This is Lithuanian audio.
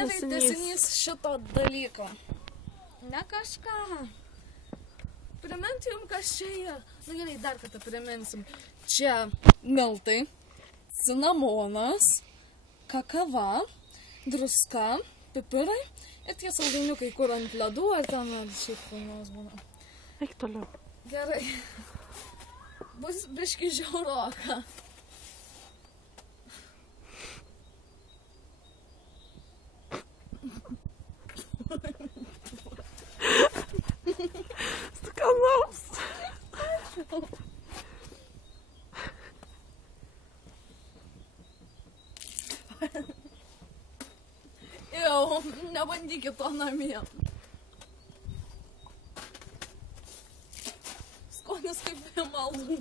gerai tęsinys šito dalyko. Ne kažką. Priminti jums, kas čia yra. Nu gerai, dar kartą priminsim. Čia miltai, cinamonas, kakava, druska, pipirai ir tie saldainiukai, kur ant ledų ar ten ar šiaip kainos būna. Eik toliau. Gerai. Bus biški žiauroka. Skanaus. Jau, nebandykit to namie. Skonis kaip be malų.